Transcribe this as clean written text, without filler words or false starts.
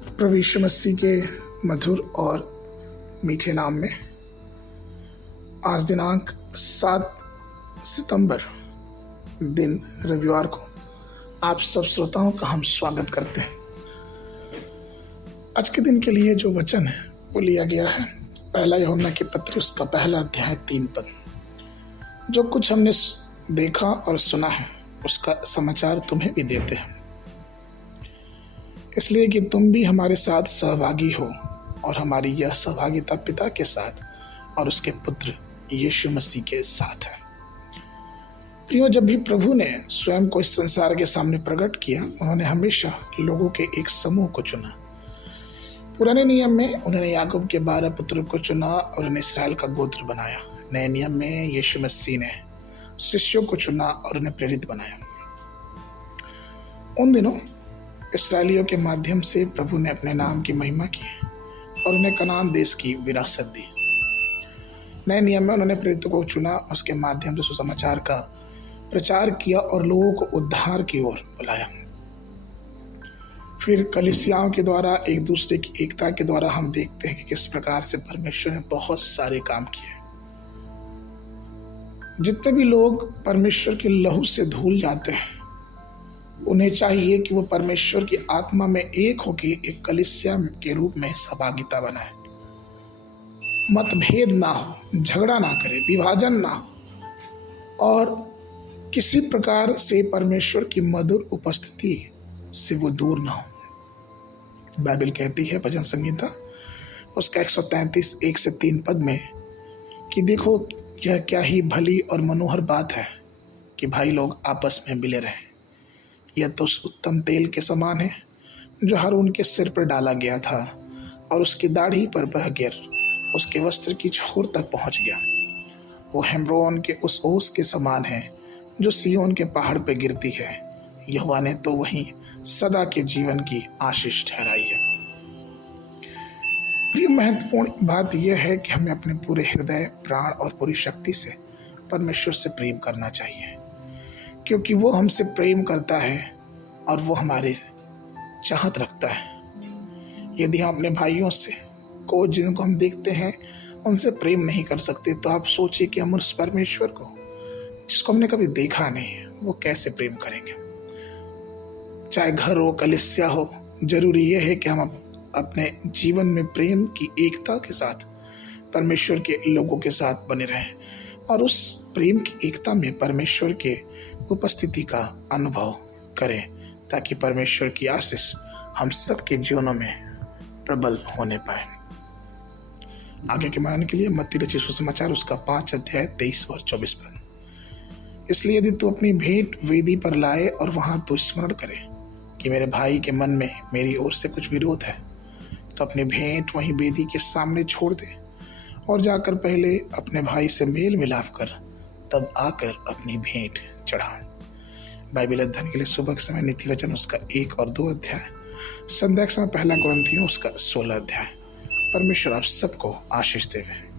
प्रभु यीशु मसीह के मधुर और मीठे नाम में आज दिनांक 7 सितंबर दिन रविवार को आप सब श्रोताओं का हम स्वागत करते हैं। आज के दिन के लिए जो वचन है वो लिया गया है पहला यूहन्ना के पत्र उसका पहला अध्याय 3 पद। जो कुछ हमने देखा और सुना है उसका समाचार तुम्हें भी देते हैं, इसलिए कि तुम भी हमारे साथ सहभागी हो और हमारी यह सहभागिता पिता के साथ और उसके पुत्र यीशु मसीह के साथ है। प्रियो, जब भी प्रभु ने स्वयं को इस संसार के सामने प्रकट किया, उन्होंने हमेशा लोगों के एक समूह को चुना। पुराने नियम में उन्होंने याकूब के 12 पुत्रों को चुना और उन्हें इसराइल का गोत्र बनाया। नए नियम में यीशु मसीह ने शिष्यों को चुना और उन्हें प्रेरित बनाया। उन दिनों इसराइलियों के माध्यम से प्रभु ने अपने नाम की महिमा की और उन्हें कनान देश की विरासत दी। नए नियम में उन्होंने प्रेरितों को चुना, उसके माध्यम से सुसमाचार का प्रचार किया और लोगों को उद्धार की ओर बुलाया। फिर कलीसियाओं के द्वारा एक दूसरे की एकता के द्वारा हम देखते हैं कि किस प्रकार से परमेश्वर ने बहुत सारे काम किए। जितने भी लोग परमेश्वर के लहू से धुल जाते हैं, उन्हें चाहिए कि वो परमेश्वर की आत्मा में एक होकर एक कलीसिया के रूप में सहभागिता बनाए। मतभेद ना हो, झगड़ा ना करे, विभाजन ना हो और किसी प्रकार से परमेश्वर की मधुर उपस्थिति से वो दूर ना हो। बाइबल कहती है भजन संहिता उसका 133 1-3 पद में कि देखो यह क्या ही भली और मनोहर बात है कि भाई लोग आपस में मिले रहें। यह तो उस उत्तम तेल के समान है जो हारून के सिर पर डाला गया था और उसकी दाढ़ी पर बह गिर उसके वस्त्र की छोर तक पहुंच गया। वो हेम्ब्रोन के उस ओस के समान है जो सिय्योन के पहाड़ पर गिरती है। यहोवा ने तो वहीं सदा के जीवन की आशीष ठहराई है। प्रिय, महत्वपूर्ण बात यह है कि हमें अपने पूरे हृदय, प्राण और पूरी शक्ति से परमेश्वर से प्रेम करना चाहिए, क्योंकि वो हमसे प्रेम करता है और वो हमारे चाहत रखता है। यदि हम अपने भाइयों से को जिनको हम देखते हैं उनसे प्रेम नहीं कर सकते, तो आप सोचिए कि हम उस परमेश्वर को जिसको हमने कभी देखा नहीं वो कैसे प्रेम करेंगे। चाहे घर हो, कलीसिया हो, जरूरी यह है कि हम अपने जीवन में प्रेम की एकता के साथ परमेश्वर के लोगों के साथ बने रहें और उस प्रेम की एकता में परमेश्वर के उपस्थिति का अनुभव करें, ताकि परमेश्वर की आशीष हम सबके जीवनों में प्रबल होने पाए। आगे के मनन के लिए मत्ती रचित सुसमाचार उसका 5 अध्याय 23 और 24 पद। इसलिए यदि तू अपनी भेंट वेदी पर लाए और वहां तो स्मरण करे कि मेरे भाई के मन में मेरी ओर से कुछ विरोध है, तो अपनी भेंट वहीं वेदी के सामने छोड़ दे और जाकर पहले अपने भाई से मेल मिलाप कर तब आकर अपनी भेंट चढ़ा। बाइबल अध्ययन के लिए सुबह के समय नीति वचन उसका 1 और 2 अध्याय, संध्या के समय 1 कुरिन्थियों उसका 16 अध्याय। परमेश्वर आप सबको आशीष देवे।